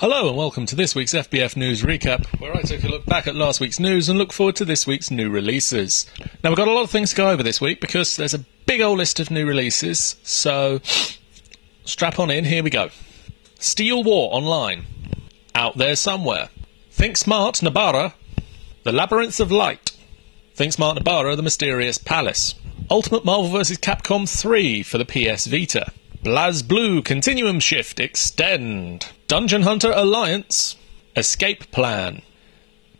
Hello and welcome to this week's FBF News Recap, where I take a look back at last week's news and look forward to this week's new releases. Now, we've got a lot of things to go over this week because there's a big old list of new releases, so strap on in, here we go. Steel War Online, Out There Somewhere, Think Smart Nabara, The Labyrinth of Light, Think Smart Nabara, The Mysterious Palace, Ultimate Marvel vs. Capcom 3 for the PS Vita, BlazBlue Continuum Shift Extend, Dungeon Hunter Alliance, Escape Plan,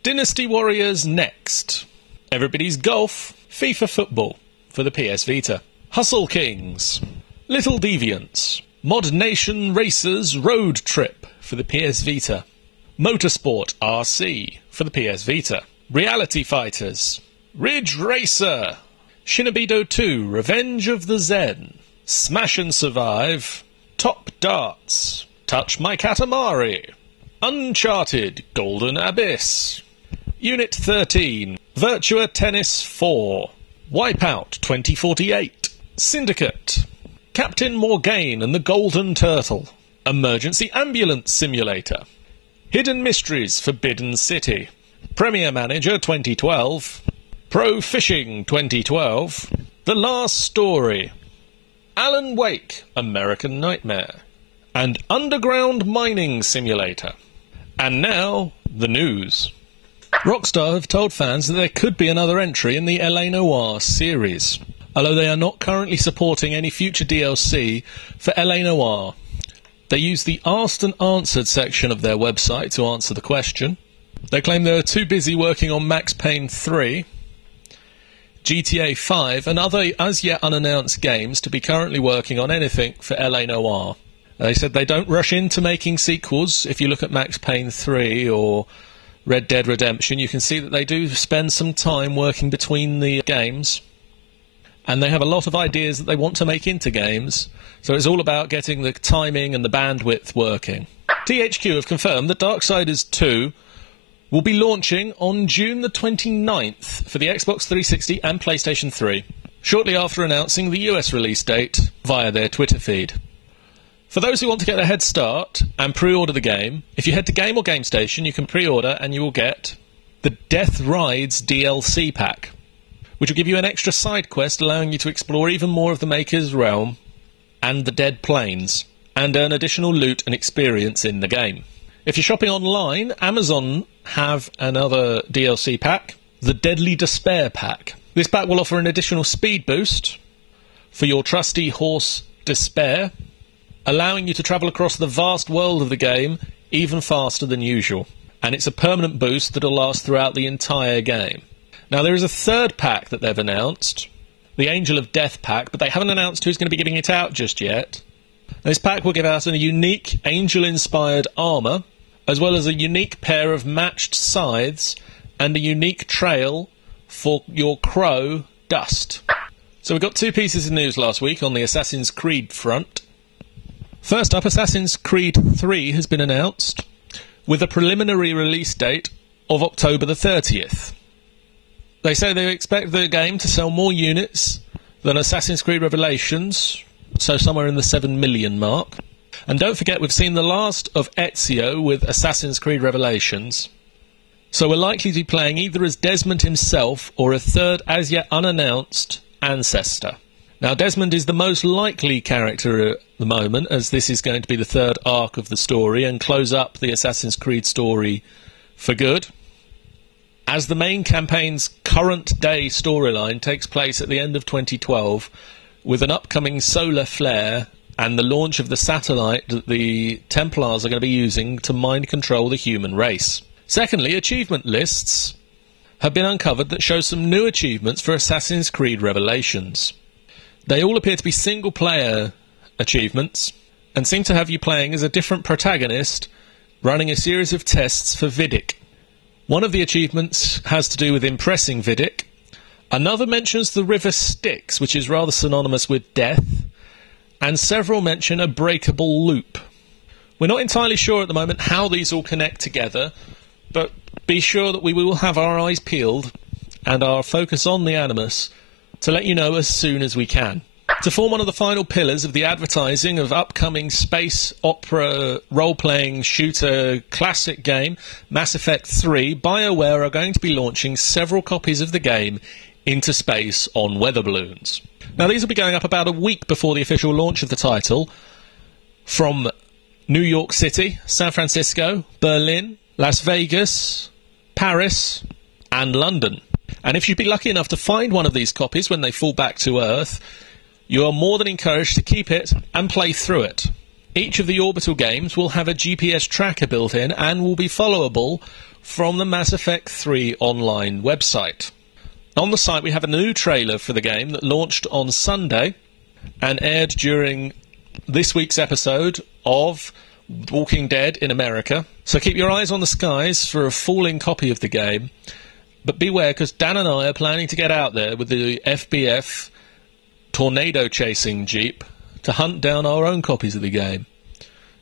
Dynasty Warriors Next, Everybody's Golf, FIFA Football for the PS Vita, Hustle Kings, Little Deviants, Mod Nation Racers Road Trip for the PS Vita, Motorsport RC for the PS Vita, Reality Fighters, Ridge Racer, Shinobido 2 Revenge of the Zen, Smash and Survive, Top Darts, Touch My Katamari, Uncharted Golden Abyss, Unit 13, Virtua Tennis 4, Wipeout 2048, Syndicate, Captain Morgaine and the Golden Turtle, Emergency Ambulance Simulator, Hidden Mysteries Forbidden City, Premier Manager 2012, Pro Fishing 2012, The Last Story, Alan Wake, American Nightmare, and Underground Mining Simulator. And now, the news. Rockstar have told fans that there could be another entry in the LA Noire series, although they are not currently supporting any future DLC for LA Noire. They use the Asked and Answered section of their website to answer the question. They claim they are too busy working on Max Payne 3, GTA 5 and other as-yet unannounced games to be currently working on anything for LA Noire. They said they don't rush into making sequels. If you look at Max Payne 3 or Red Dead Redemption, you can see that they do spend some time working between the games. And they have a lot of ideas that they want to make into games. So it's all about getting the timing and the bandwidth working. THQ have confirmed that Darksiders 2 will be launching on June the 29th for the Xbox 360 and PlayStation 3, shortly after announcing the US release date via their Twitter feed. For those who want to get a head start and pre-order the game, if you head to Game or Game Station, you can pre-order and you will get the Death Rides DLC pack, which will give you an extra side quest allowing you to explore even more of the Maker's Realm and the Dead Plains, and earn additional loot and experience in the game. If you're shopping online, Amazon have another DLC pack, the Deadly Despair pack. This pack will offer an additional speed boost for your trusty horse Despair, allowing you to travel across the vast world of the game even faster than usual. And it's a permanent boost that'll last throughout the entire game. Now, there is a third pack that they've announced, the Angel of Death pack, but they haven't announced who's going to be giving it out just yet. This pack will give out a unique angel-inspired armour, as well as a unique pair of matched scythes and a unique trail for your crow, Dust. So we got two pieces of news last week on the Assassin's Creed front. First up, Assassin's Creed 3 has been announced, with a preliminary release date of October the 30th. They say they expect the game to sell more units than Assassin's Creed Revelations, so somewhere in the 7 million mark. And don't forget, we've seen the last of Ezio with Assassin's Creed Revelations, so we're likely to be playing either as Desmond himself or a third as yet unannounced ancestor. Now, Desmond is the most likely character at the moment, as this is going to be the third arc of the story and close up the Assassin's Creed story for good, as the main campaign's current day storyline takes place at the end of 2012 with an upcoming solar flare and the launch of the satellite that the Templars are going to be using to mind control the human race. Secondly, achievement lists have been uncovered that show some new achievements for Assassin's Creed Revelations. They all appear to be single-player achievements and seem to have you playing as a different protagonist running a series of tests for Vidic. One of the achievements has to do with impressing Vidic. Another mentions the River Styx, which is rather synonymous with death, and several mention a breakable loop. We're not entirely sure at the moment how these all connect together, but be sure that we will have our eyes peeled and our focus on the Animus to let you know as soon as we can. To form one of the final pillars of the advertising of upcoming space opera role-playing shooter classic game Mass Effect 3, BioWare are going to be launching several copies of the game into space on weather balloons. Now, these will be going up about a week before the official launch of the title from New York City, San Francisco, Berlin, Las Vegas, Paris, and London. And if you'd be lucky enough to find one of these copies when they fall back to Earth, you are more than encouraged to keep it and play through it. Each of the Orbital games will have a GPS tracker built in and will be followable from the Mass Effect 3 online website. On the site we have a new trailer for the game that launched on Sunday and aired during this week's episode of Walking Dead in America. So keep your eyes on the skies for a falling copy of the game. But beware, because Dan and I are planning to get out there with the FBF tornado-chasing jeep to hunt down our own copies of the game.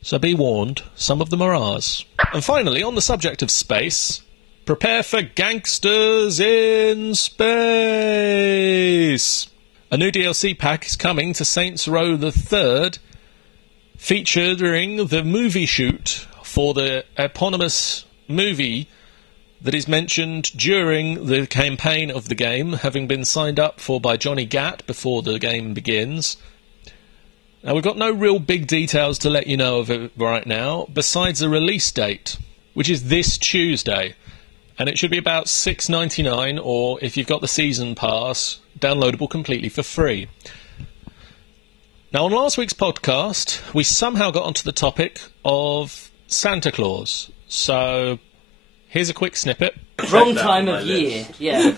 So be warned, some of them are ours. And finally, on the subject of space, prepare for gangsters in space! A new DLC pack is coming to Saints Row the Third, featuring the movie shoot for the eponymous movie that is mentioned during the campaign of the game, having been signed up for by Johnny Gat before the game begins. Now, we've got no real big details to let you know of it right now, besides the release date, which is this Tuesday. And it should be about $6.99, or if you've got the season pass, downloadable completely for free. Now, on last week's podcast, we somehow got onto the topic of Santa Claus. So here's a quick snippet. Wrong time of year, yeah.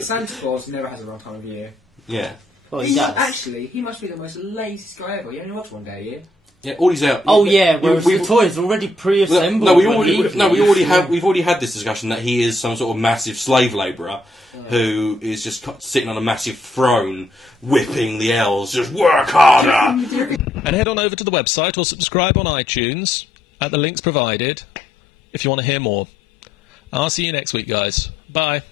Santa Claus never has a wrong time of year. Yeah. Well, he does. Actually, he must be the most latest guy ever. You only watch one day a year. Yeah, all he's out. Oh yeah, whereas the toys are already pre-assembled. No, we've already had this discussion that he is some sort of massive slave labourer who is just sitting on a massive throne, whipping the elves. Just work harder. And head on over to the website or subscribe on iTunes at the links provided if you want to hear more. I'll see you next week, guys. Bye.